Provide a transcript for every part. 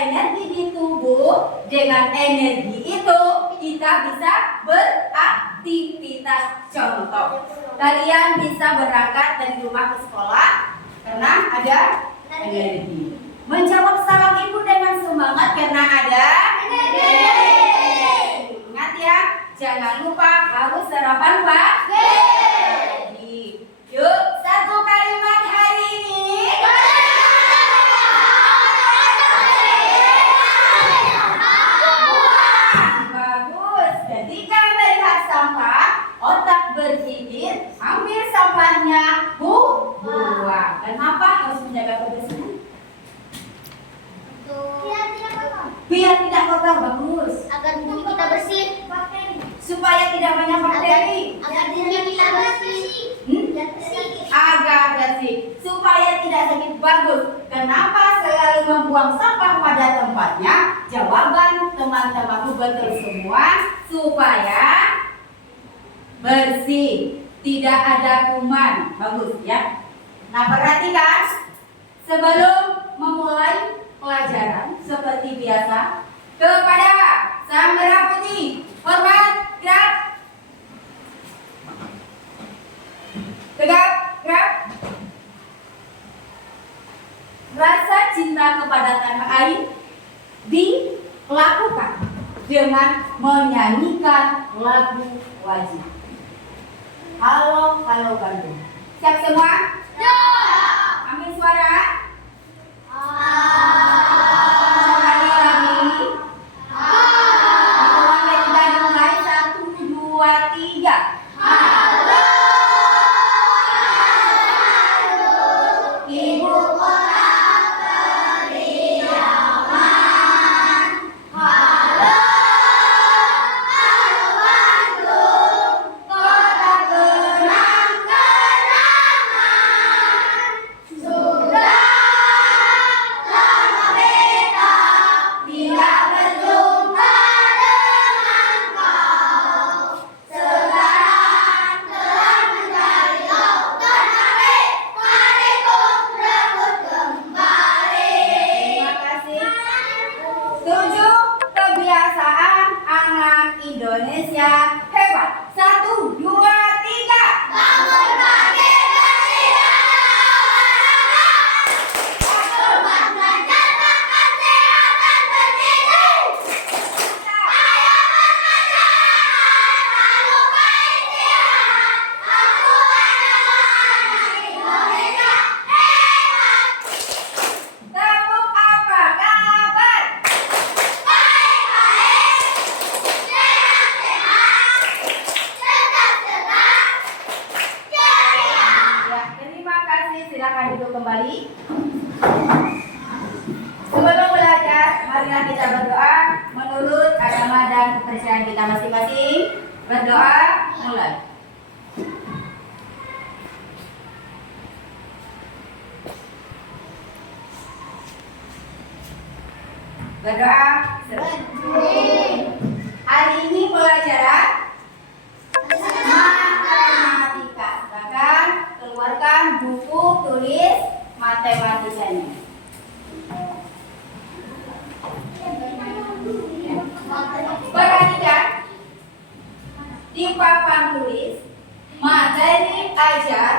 energi di tubuh, dengan energi itu kita bisa beraktivitas. Contoh, kalian bisa berangkat dari rumah ke sekolah karena ada energi. Menjawab salam ibu dengan semangat karena ada energi. Ingat ya, jangan lupa harus sarapan pagi. Yuk, satu kalimat hari ini. Bagus. Ketika melihat sampah, otak berpikir ambil sampahnya, buang. Kenapa harus menjaga kebersihan? Biar tidak kotor. Bagus. Agar bumi kita bersih. Supaya tidak banyak bakteri. Agar bumi kita bersih. Agar bersih. Supaya tidak sakit. Bagus. Kenapa selalu membuang sampah pada tempatnya? Jawaban teman-temanku betul semua. Supaya bersih, tidak ada kuman. Bagus ya. Nah, perhatikan sebelum memulai pelajaran seperti biasa, kepada Sang Merah Putih hormat, gerak, tegak, gerak. Rasa cinta kepada tanah air dilakukan dengan menyanyikan lagu wajib. Halo, halo Bandung. Siap semua? Ya. Ambil suara. Indonesia hebat. 1, 2, 3. Bangun pagi menciptakan kesehatan berdiri. Ayo bermasyarakat, tak lupa istirahat. Aku adalah anak Indonesia hebat. Tepuk apa kabar? Silakan duduk kembali. Sebelum belajar, marilah kita berdoa menurut agama dan kepercayaan kita masing-masing. Berdoa, mulai. Berdoa. Hari ini pelajaran matematika. Silakan keluarkan buku tulis matematikanya. Perhatikan di papan tulis materi ajar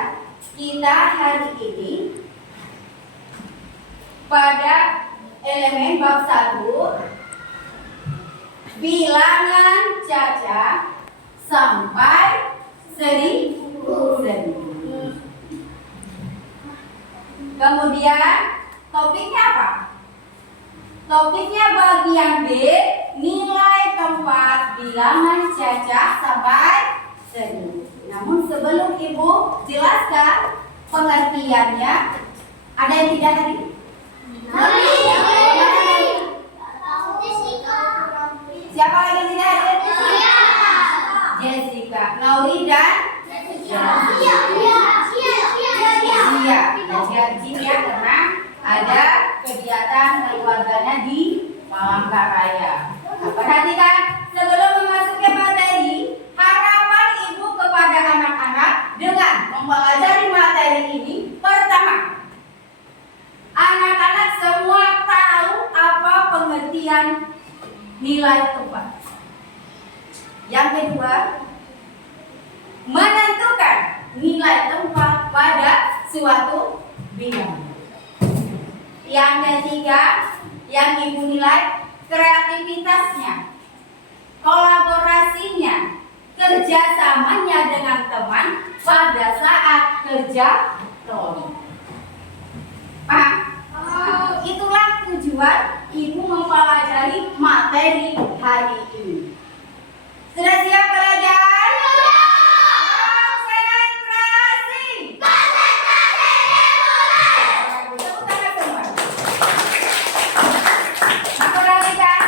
kita hari ini pada elemen bab 1 bilangan caca sampai 1000. Kemudian topiknya apa? Topiknya bagian B, nilai tempat bilangan caca sampai 1000. Namun sebelum Ibu jelaskan pengertiannya, ada yang tidak hadir? Siapa lagi tidak hadir? Jessica, Nauri dan Iya, karena ada kegiatan keluarganya di Palangkaraya. Nah, perhatikan sebelum memasuki materi, harapan Ibu kepada anak-anak dengan mempelajari materi ini. Pertama, anak-anak semua tahu apa nilai tempat. Yang kedua, menentukan nilai tempat pada suatu bilangan. Yang ketiga, yang Ibu nilai kreativitasnya, kolaborasinya, kerjasamanya dengan teman pada saat kerja kelompok. Paham? Itulah tujuan Ibu mempelajari materi hari ini. Sudah siap belajar? Konsentrasi. Konsentrasi dimulai. Tepuk tangan semua. Nah, perhatikan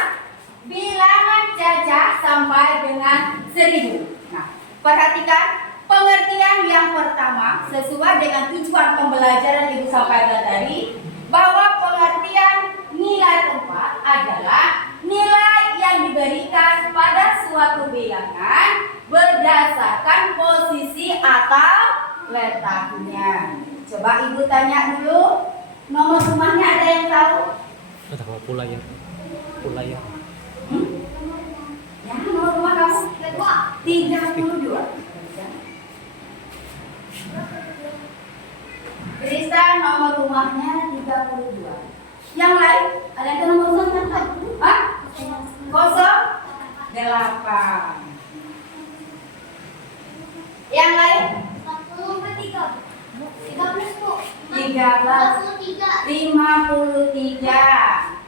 bilangan cacah sampai dengan 1000. Nah, perhatikan pengertian yang pertama sesuai dengan tujuan pembelajaran Ibu sampaikan tadi, bahwa pengertian nilai tempat adalah nilai yang diberikan pada suatu bilangan berdasarkan posisi atau letaknya. Coba Ibu tanya dulu, nomor rumahnya ada yang tahu? Tahu pula ya. Ya, nomor rumah kamu? 32. Krista nomor rumahnya 32. Yang lain? Ada yang nomor rumah kan? Hah? 08. Yang lain? 13 Bu. 13. 53.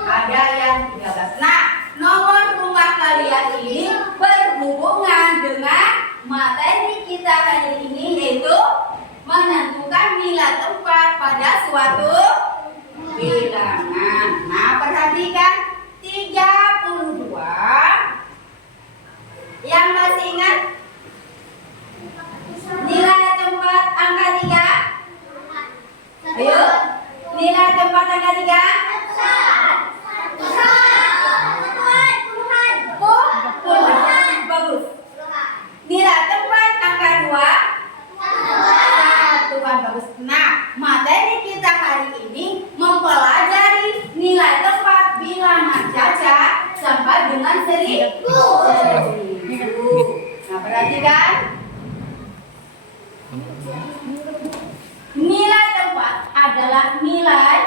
Ada yang 13. Nah, nomor rumah kalian ini berhubungan dengan materi kita hari ini, yaitu menentukan nilai tempat pada suatu bilangan. Nah, perhatikan 32. Yang masih ingat nilai tempat angka 3? Ayo, nilai tempat angka 3? Bagus. Nilai tempat angka 2? Satuan, bagus. Nah, materi kita hari ini mempelajari nilai tempat bilangan cacah sampai dengan 1000. Nah, perhatikan. Nilai tempat adalah nilai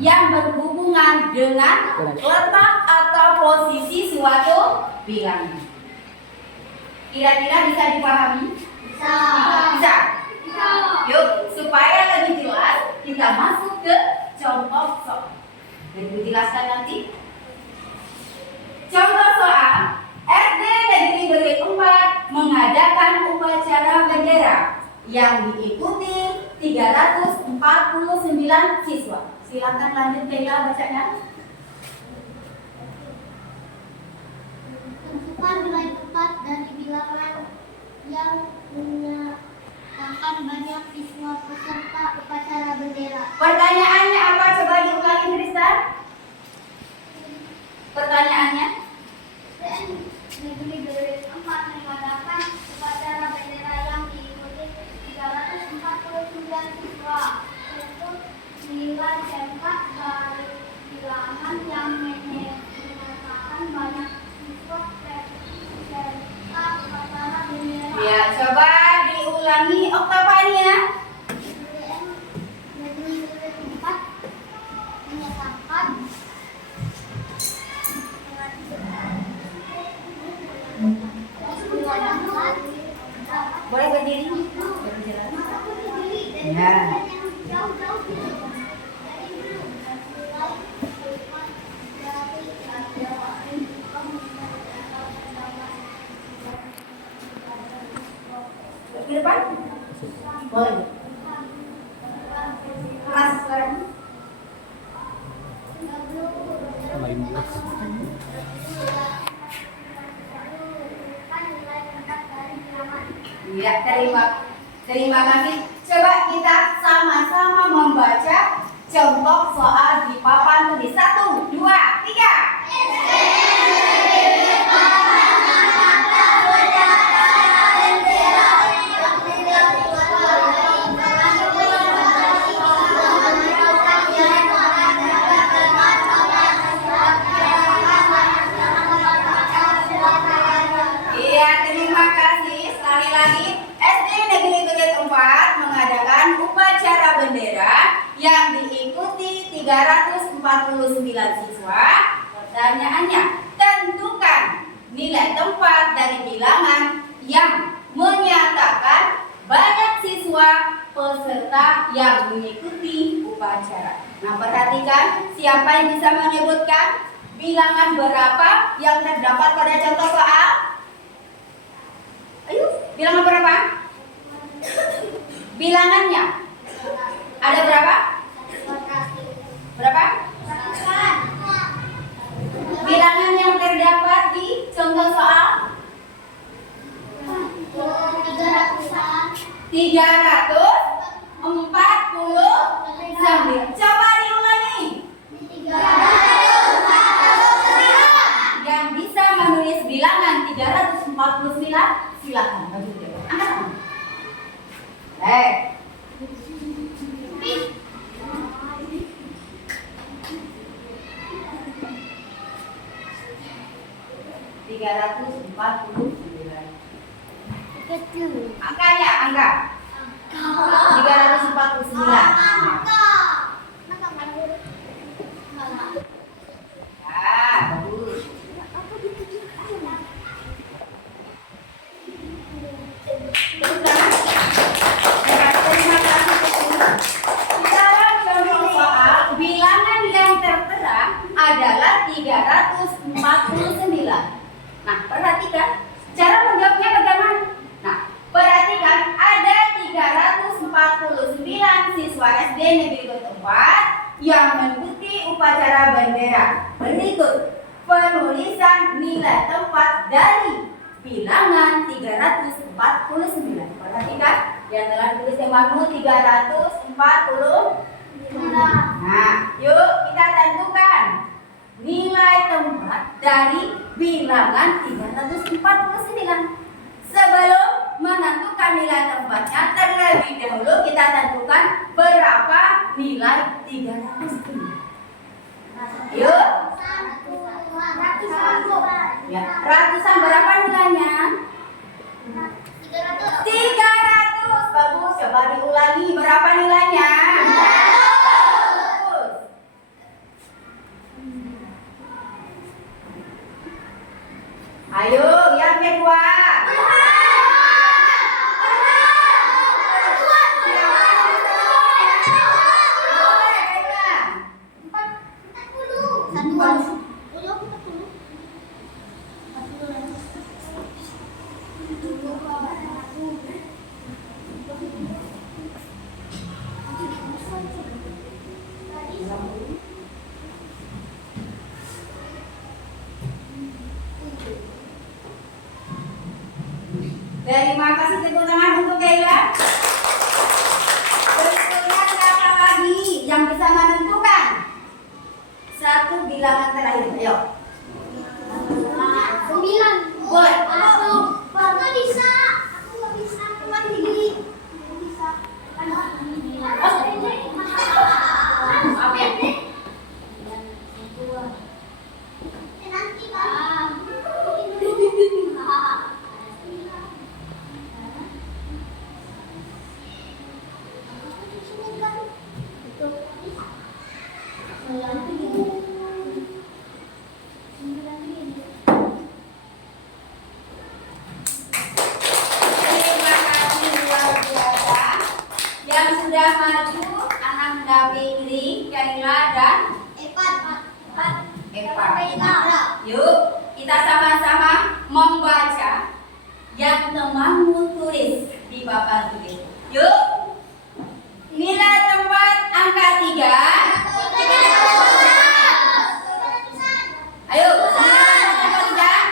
yang berhubungan dengan letak atau posisi suatu bilangan. Kira-kira bisa dipahami? Bisa? Yuk, supaya lebih jelas kita masuk ke contoh soal. Ibu jelaskan nanti. Contoh soal, SD Negeri Berit 4 mengadakan upacara bendera yang diikuti 349 siswa. Silakan lanjut Bella bacanya. Tentukan nilai tempat dari bilangan yang menyatakan banyak siswa peserta upacara bendera. Pertanyaannya apa? Coba diulangi Tristan. Pertanyaannya? Negeri Berit 4 mengadakan upacara bendera yang diikuti 349 siswa. Untuk nilai tempat dari bilangan yang menyatakan banyak siswa peserta upacara bendera. Ya, coba diulangi Oktavania. Negeri Berit 4 menyatakan Boleh berdiri? Ya. Ke depan? Boleh. Keras suaranya. Ya, terima kasih. Coba kita sama-sama membaca contoh soal di papan tulis. 1, 2, 3. 349 siswa. Pertanyaannya, tentukan nilai tempat dari bilangan yang menyatakan banyak siswa peserta yang mengikuti upacara. Nah, perhatikan siapa yang bisa menyebutkan bilangan berapa yang terdapat pada contoh soal? Ayo, bilangan berapa? Bilangannya ada berapa? Berapa? Bilangan yang terdapat di contoh soal? 349. Coba diulangi. Yang bisa menulis bilangan 349, silakan maju ke depan. Angkat. 349. Angkanya, angka 349. Bagus. Terima kasih. Dalam contoh soal, bilangan yang tertera adalah 349. Nah, perhatikan cara menjawabnya bagaimana. Nah, perhatikan ada 349 siswa SD Negeri Ketempat yang mengikuti upacara bendera. Berikut penulisan nilai tempat dari bilangan 349. Perhatikan yang telah ditulis temamu 340. Nah, yuk kita tentukan nilai tempat dari bilangan 349. Sebelum menentukan nilai tempatnya, terlebih dahulu kita tentukan berapa nilai 349. Yuk. Ya, ratusan berapa nilainya? 300. Bagus, coba diulangi berapa nilainya? Bagus. Ayo, yang kedua. Terima kasih, tepuk tangan untuk Kayla. Berikutnya siapa lagi yang bisa menentukan satu bilangan terakhir? Ayo. 9. Boleh. Aku nggak bisa. Aku nggak bisa. Cuman gini. Nggak bisa. Maaf ya. Nanti kan. Terima kasih luar biasa yang sudah maju anak Nabili, Kayla dan Eva. Yuk kita sama-sama membaca yang temanmu tulis di papan tulis. Yuk. Nilai tempat angka 3. Ayo. Ratusan.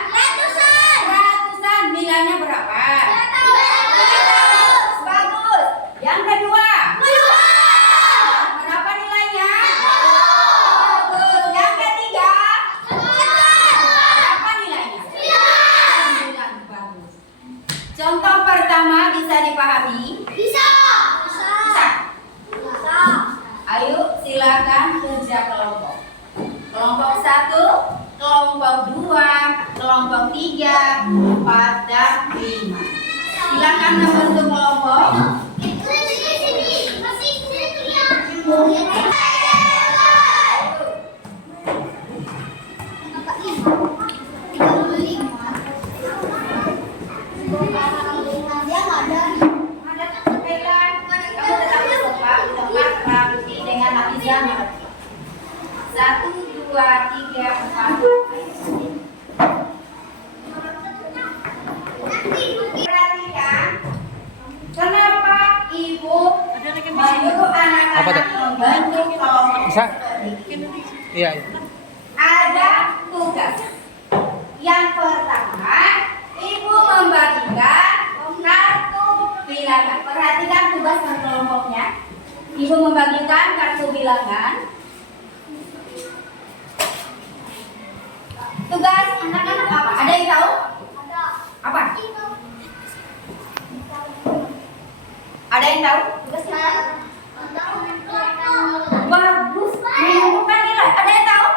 Nilainya berapa? Bagus. Yang kedua. Berapa nilainya? Bagus. Yang ketiga. Berapa nilainya? 9. Bagus. Contoh pertama bisa dipahami? Bisa. Ayo silakan kerja kelompok. Kelompok 1, kelompok 2, kelompok 3, 4, dan 5. Silakan membentuk kelompok. Sini. Masih sini tuh ya. bisa mengerti. 1, 2, 3, 4. Perhatikan, kenapa ibu menyuruh Apa tuh? anak-anak membantu kelompok Bisa? seperti ini? Iya. Ada tugas. Yang pertama, ibu membagikan kartu bilangan. Perhatikan tugas per kelompoknya. Ibu membagikan kartu bilangan. Tugas anak-anak apa? Ada yang tahu? Apa? Ada yang tahu? Tugasnya apa? Bagus. Menentukan nilai. Ada yang tahu?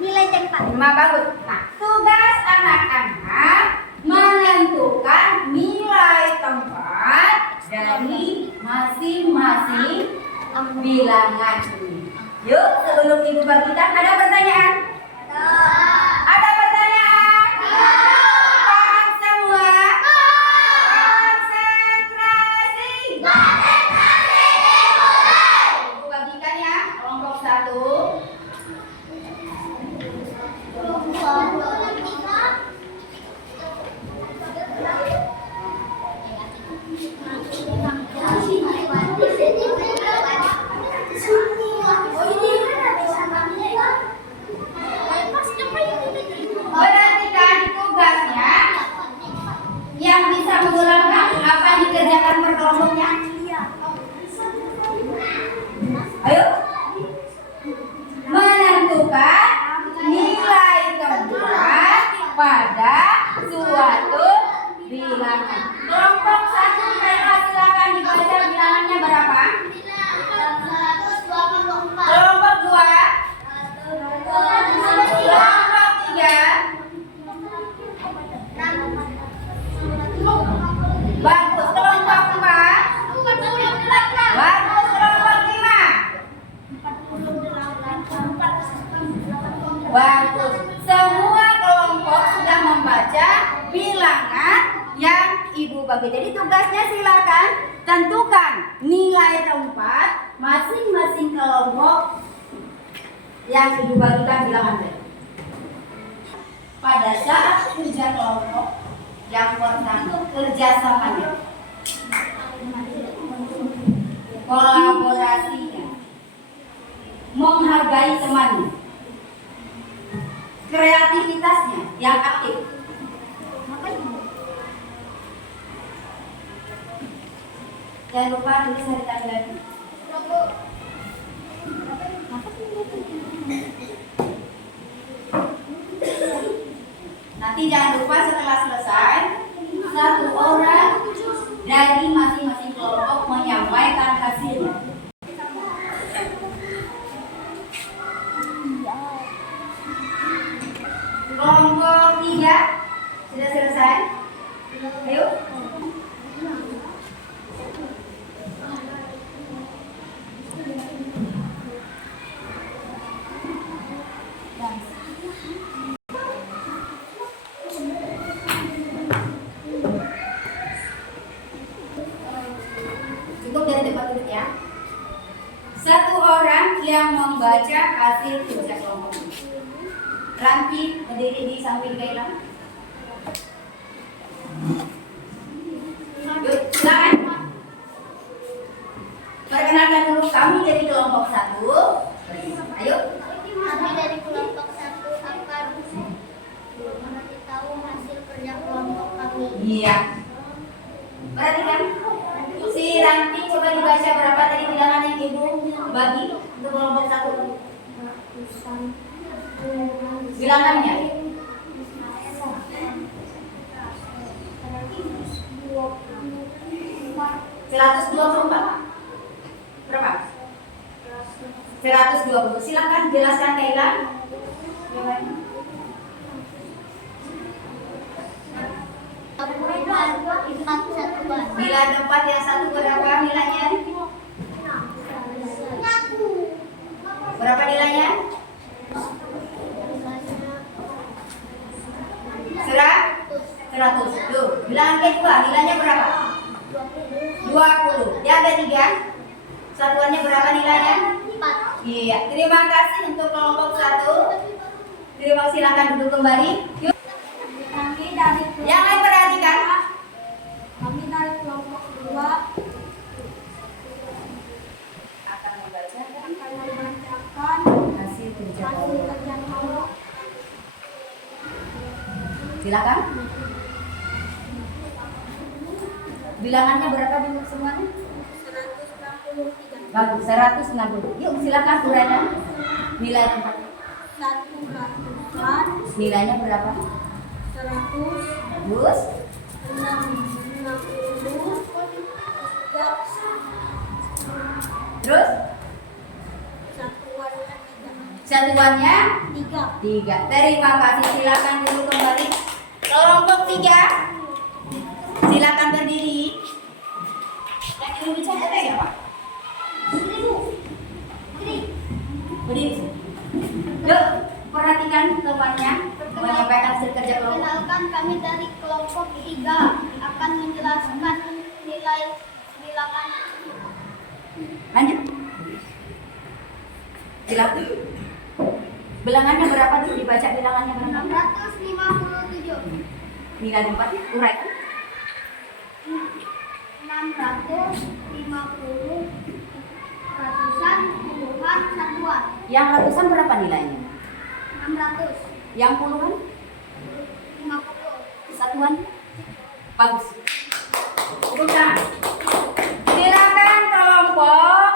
Nilai tempat. Bagus. Nah, tugas anak-anak menentukan nilai tempat dari masing-masing bilangan ini. Yuk, sebelum ibu bagikan, ada pertanyaan? Ada pertanyaan? Paham semua? Konsentrasi. Ibu bagikan ya, kelompok 1. Perhatikan tugasnya. Yang bisa mengulangi apa yang dikerjakan per kelompoknya? Ayo. Menentukan nilai tempat pada suatu bilangan. Kelompok 1 silakan dibaca bilangannya berapa? Kelompok 2. Kelompok 3. Bagus. Kelompok 4. Bagus. Kelompok 5. Bagus. Semua kelompok sudah membaca bilangan yang ibu bagi. Jadi tugasnya silakan tentukan nilai tempat masing-masing kelompok yang ibu bagikan bilangan tadi. Pada saat kerja kelompok, yang pertama kerjasamanya, kolaborasinya, menghargai temannya, kreativitasnya yang aktif. Jangan lupa tulis hari tanggal. Nanti jangan lupa setelah selesai, satu orang dari masing-masing kelompok menyampaikan hasilnya. Kelompok 3 sudah selesai. Ayo. Cukup dari tempat duduk ya. Satu orang yang membaca hasil kerja kelompok. Ranti berdiri di samping Gaila. Yuk, silakan. Perkenalkan dulu kami dari kelompok 1. Ayo. Kami dari kelompok 1 akan mengasih tahu hasil kerja kelompok kami. Iya. Perhatikan. Si Ranti coba dibaca berapa tadi bilangan yang ibu bagi untuk kelompok 1. Bilangannya. 124. Berapa? 120. Silakan jelaskan Kaila. Bila tempat yang satu berapa nilainya? Berapa nilainya? 100. Tuh, bilangan kedua nilainya berapa? 20. Dia ada 3. Satuannya berapa nilainya? 4. Iya, terima kasih untuk kelompok 1. Terima kasih, silakan duduk kembali. Yuk. Kami dari Yang lain perhatikan. kami dari kelompok 2 Akan membacakan akan membacakan hasil kerja hasil kelompok. kerja kelompok. Silakan. Bilangannya berapa dulu semuanya? 163. Bagus, 160. Yuk silakan uraikan nilai tempatnya. 1 ratusan, Nilainya berapa? 100, Terus 60, terus satuannya 3. 3. Terima kasih, silakan dulu kembali. Kelompok 3. Silakan berdiri. Yang ingin bicara ada siapa? Berdiri. Yuk, perhatikan temannya menyampaikan hasil kerja kelompok. Perkenalkan, kami dari kelompok 3 akan menjelaskan nilai bilangan. Lanjut. Silakan. Bilangannya berapa dulu? Dibaca bilangannya berapa? 657. Nilai tempatnya uraikan. 650, ratusan, puluhan, satuan. Yang ratusan berapa nilainya? 600, Yang puluhan? 50. Satuan? Bagus. Bukan. Silakan kelompok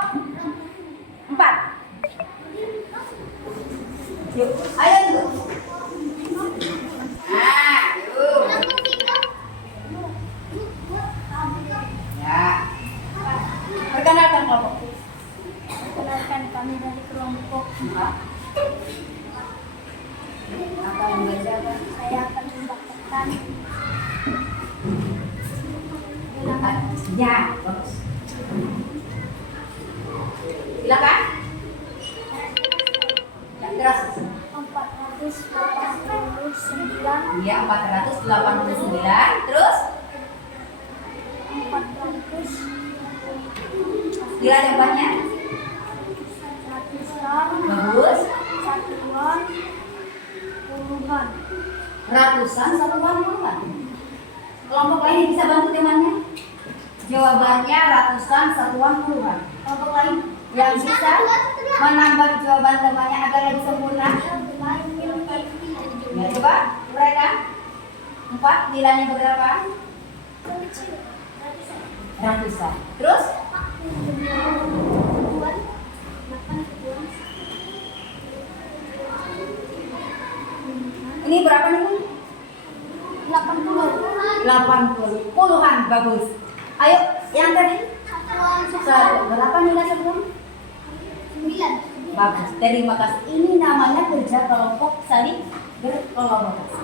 4. Yuk, ayo dulu. Nah, yuk. Ya. Perkenalkan kelompok. Perkenalkan, kami dari kelompok 4. Apa yang membacakan? saya akan membacakan Ya, bagus. Silakan. Ya, terus. 489, Iya, 489. Terus 400, nilai tempatnya ratusan, bagus. satuan, puluhan. Ratusan, satuan, puluhan. Kelompok lain yang bisa bantu temannya? Jawabannya ratusan, satuan, puluhan. Kelompok lain yang bisa menambah jawaban temannya agar lebih sempurna? Ya, coba mereka 4 nilainya berapa? Ratusan. Terus ini berapa nih? 80. Puluhan, bagus. Ayo, yang tadi berapa nilai sebelum? 9. Bagus, terima kasih. Ini namanya kerja kelompok saling berkolaborasi.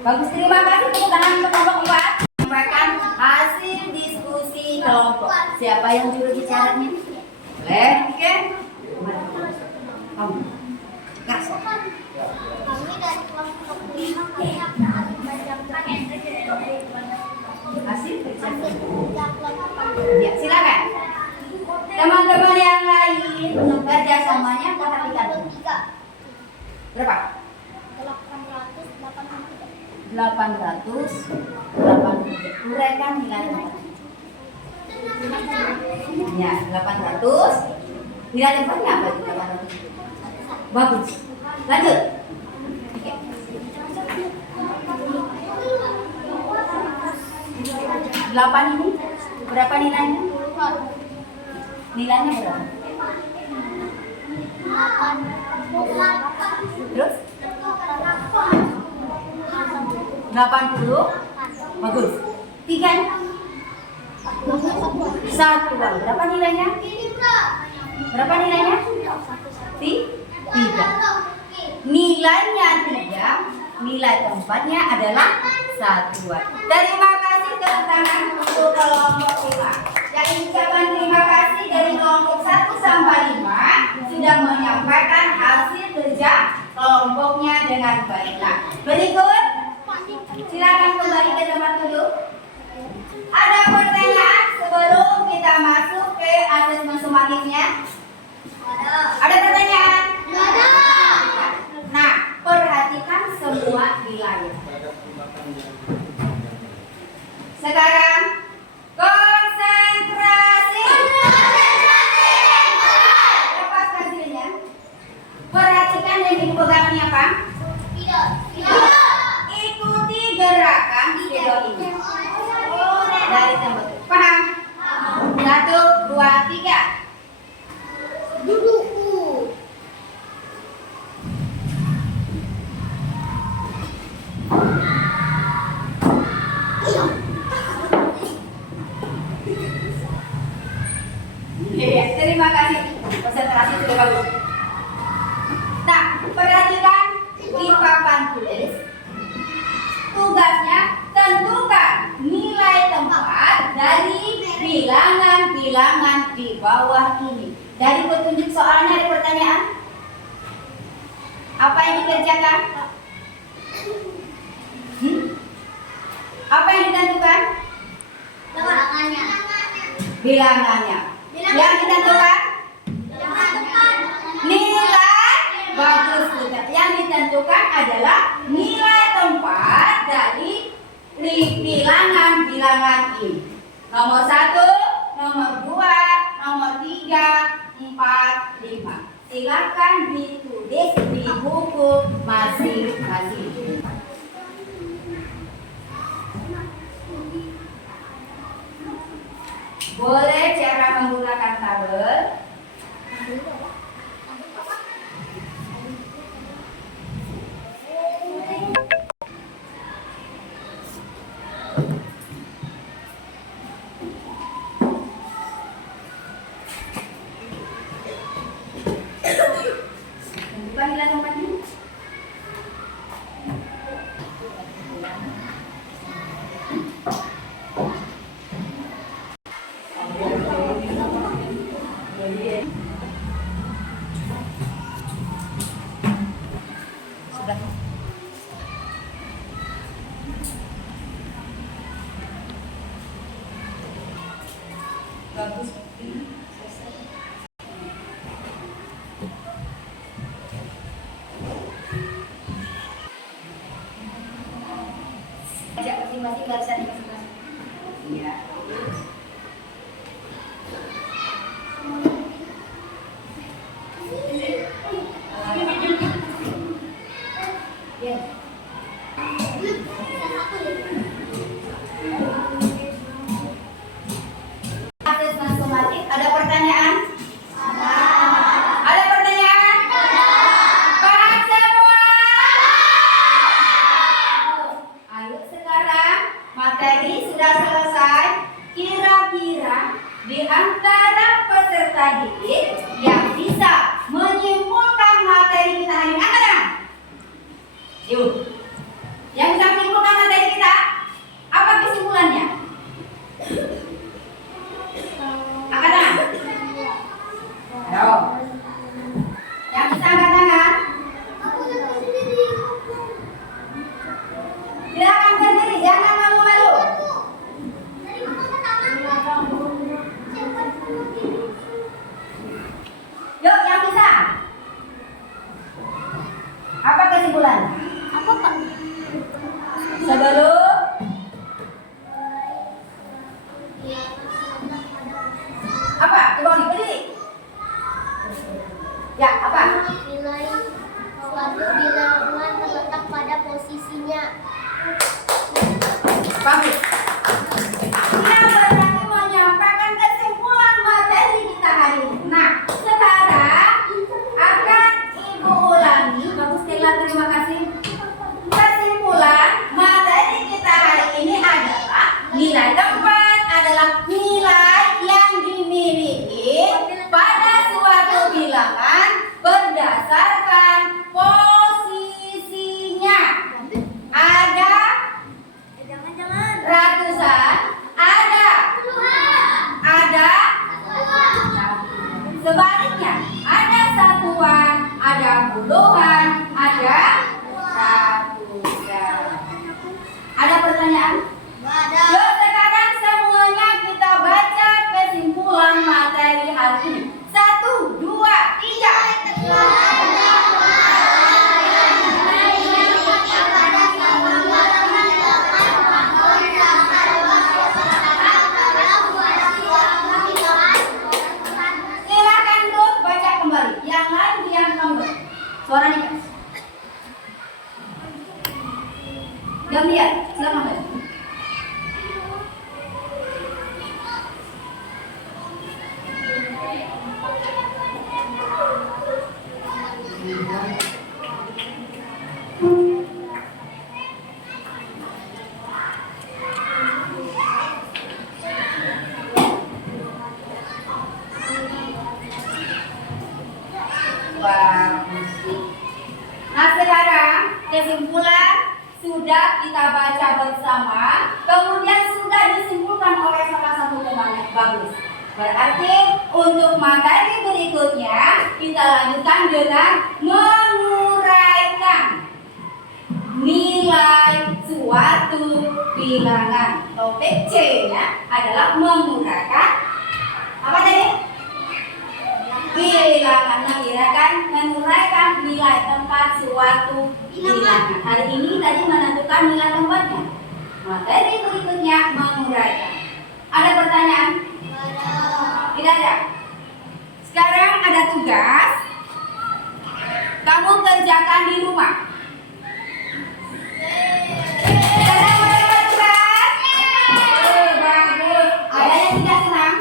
Bagus, terima kasih. Tepuk tangan untuk kelompok 4. Sampaikan hasil diskusi kelompok. Siapa yang juru bicaranya? Boleh, oke? Kamu. Kasih. Kami dari kelompok 5 kami akan membacakan Hasil kerja kelompok. kerja kelompok. Ya, silakan. Teman-teman yang lain kerjasamanya perhatikan. 3. Berapa? 883. 880. Uraikan nilai tempatnya. Ya, 800. Nilai tempatnya apa itu 800? Bagus. Lanjut. Oke. 8 ini berapa nilainya? Nilainya berapa? 8. Terus 80. Bagus. 3 nya? Satuan. Berapa nilainya? Berapa nilainya? 3. Nilainya 3. Nilai tempatnya adalah satuan. Terima kasih, tepuk tangan untuk kelompok 5. Yang ucapan terima kasih dari kelompok 1 sampai 5 sudah menyampaikan hasil kerja kelompoknya dengan baik. Nah, berikut silakan kembali ke tempat duduk. Ada pertanyaan sebelum kita masuk ke asesmen semalam? sumatifnya? Ada pertanyaan? Nah, perhatikan semua di layar. Sekarang konsentrasi. Lepas hasilnya. Perhatikan yang dipegangannya apa? Ikuti gerakan spidol ini. Dari tempat. Paham? 1, 2, 3. Duduk. Iya, terima kasih. Konsentrasi sudah bagus. Nah, perhatikan di papan tulis. Tugasnya tentukan nilai tempat dari bilangan-bilangan di bawah ini. Dari petunjuk soalnya ada pertanyaan? Apa yang dikerjakan? Apa yang ditentukan? Bilangannya. Yang ditentukan? Nilai. Bagus, Butet. Yang ditentukan adalah nilai tempat dari bilangan-bilangan ini. Nomor 1, nomor 2, nomor 3, 4, 5. Silakan ditulis di buku masing-masing. Boleh cara menggunakan tabel. Tentukan nilai tempatnya. Sudah. Bagus. Ajak masing-masing barisan masing-masing. Iya. Ya. Asesmen somatik, ada pertanyaan? Ada pertanyaan? Paham semua? Ayo sekarang materi sudah selesai. Kira-kira di antara peserta didik yang bisa menyimpulkan materi kita hari ini angkat tangan. Yuk. Yang bisa menyimpulkan materi kita, apa kesimpulannya? Angkat tangan. Ayo. Yang bisa angkat tangan, silakan berdiri, jangan malu-malu. Yuk, yang bisa. Apa kesimpulan? Sebelum apa? Coba berdiri. Ya, apa? Nilai suatu bilangan terletak pada posisinya. Bagus. Dia berarti menyampaikan kesimpulan materi kita hari ini. Nah, sekarang akan Ibu ulangi. Bagus, Stella, terima kasih. Kesimpulan materi kita hari ini adalah nilai tempat adalah nilai yang dimiliki pada suatu bilangan berdasarkan posisinya. Ada ratusan, ada sebaliknya, ada satuan, ada puluhan, ada ratusan. Ada pertanyaan? Yuk sekarang semuanya kita baca kesimpulan materi hari ini. Bagus. Nah sekarang kesimpulan sudah kita baca bersama, kemudian sudah disimpulkan oleh salah satu temannya. Bagus. Berarti untuk materi berikutnya kita lanjutkan dengan menguraikan nilai suatu bilangan. Topik C-nya adalah menguraikan apa tadi? Bilangan, menguraikan nilai tempat suatu bilangan. Hari ini tadi menentukan nilai tempatnya. Materi berikutnya menguraikan. Ada pertanyaan? Tidak ada. Sekarang ada tugas. Kamu kerjakan di rumah. Sekarang ada tugas. Bagus. Ada yang tidak senang?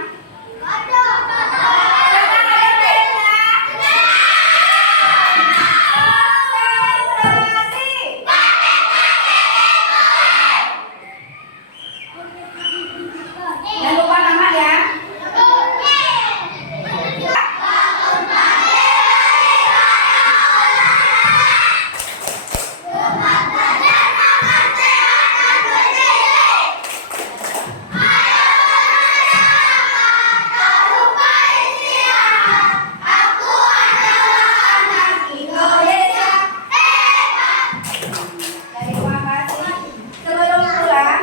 Jangan lupa nama ya. Terima kasih. Sebelum pulang,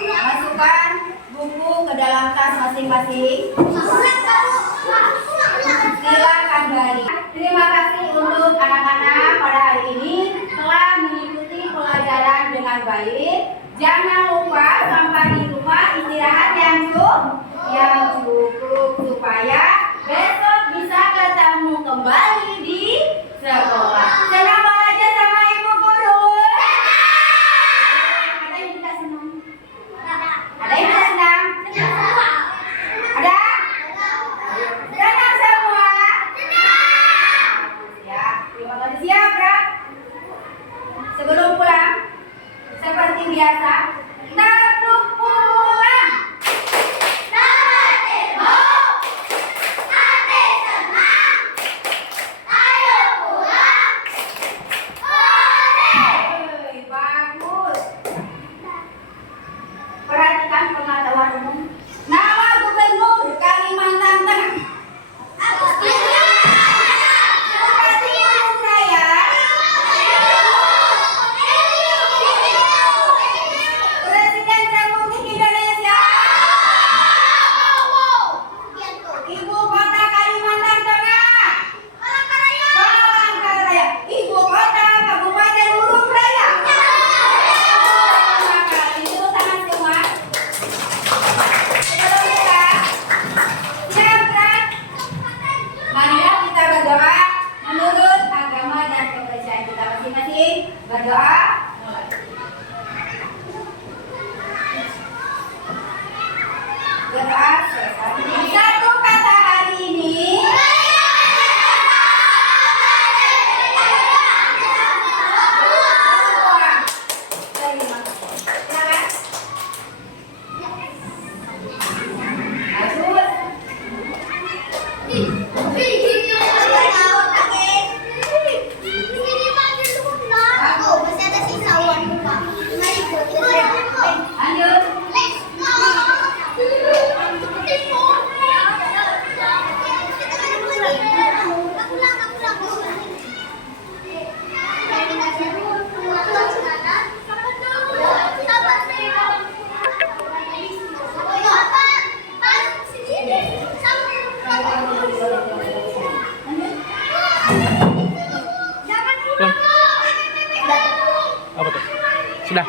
masukkan buku ke dalam tas masing-masing. Silakan balik. Terima kasih untuk anak-anak pada hari ini telah mengikuti pelajaran dengan baik. Jangan lupa sampai di rumah istirahat yang cukup supaya besok bisa ketemu kembali di sekolah. Senang belajar sama ibu guru. Ada yang tidak senang? Ada yang tidak senang? Ada? Senang semua? Ya, terima kasih. Siap ya? Sebelum pulang, seperti biasa, tabuk pulang. Hei, bagus. Perhatikan pengetahuan umum. Nama Gubernur Kalimantan Tengah. Bupati Bandung Raya. Presiden Republik Indonesia. Ibu kota Kalimantan Tengah. Palangkaraya. Ibu kota Kabupaten Huruf Raya. Maka itu tangan semua. Sebelum kita siap kan? Marilah kita berdoa menurut agama dan kepercayaan kita masing-masing. Berdoa. Mulai. Berdoa selesai. Satu kata hari ini. Terima kasih. Silakan. Bagus. Lanjut. Apa tuh? Sudah.